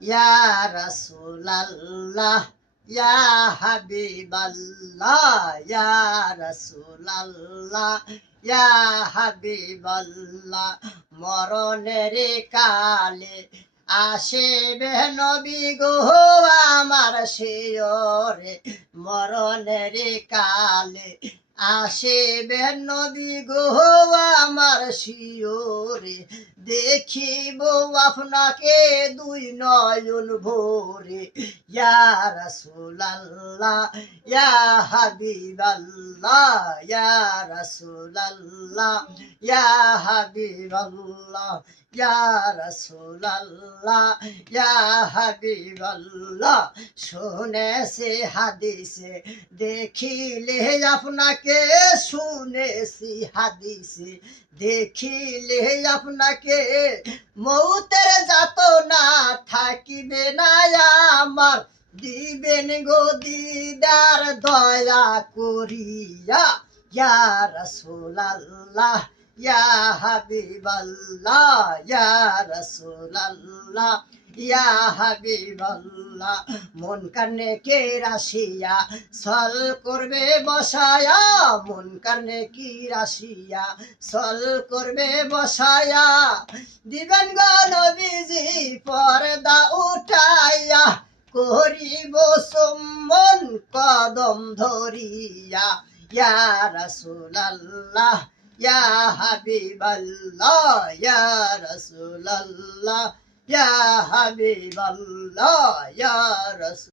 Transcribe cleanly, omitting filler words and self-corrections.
ইয়া রাসূলাল্লাহ ইয়া হাবিবাল্লাহ ইয়া রাসূলাল্লাহ ইয়া হাবিবাল্লাহ মরণের কালে আসিবে নবী গো আমার শিয়রে মরণের কালে আসিবে নবী গো আমার শিয়রে দেখিব আপনাকে দুই নয়ন ভরে ইয়া রাসূলুল্লাহ ইয়া হাবিবাল্লাহ ইয়া রাসূলুল্লাহ ইয়া হাবিবাল্লাহ ইয়া রাসূলুল্লাহ ইয়া হাবিবাল্লাহ শুনেছি হাদিসে দেখিলে আপনাকে শুনেছি হাদিসে দেখিলে আপনাকে মৌতের যাতনা থাকিবে না আমার দিবেন গো দিদার দয়া করিয়া ইয়া রাসূলুল্লাহ ইয়া হাবিবাল্লাহ ইয়া রাসূলুল্লাহ ইয়া হাবিবাল্লাহ মন কানে কে রাশিয়া সল করবে বসায়া মন কানে কি রাশিয়া সল করবে বসায়া দিবেন গো নবীজি পর্দা উঠাইয়া করিব সম্মান কদম ধরিয়া ইয়া রাসূলুল্লাহ ইয়া হাবিবাল্লাহ ইয়া রাসূলুল্লাহ ইয়া হাবিবাল্লাহ ইয়া রাসূল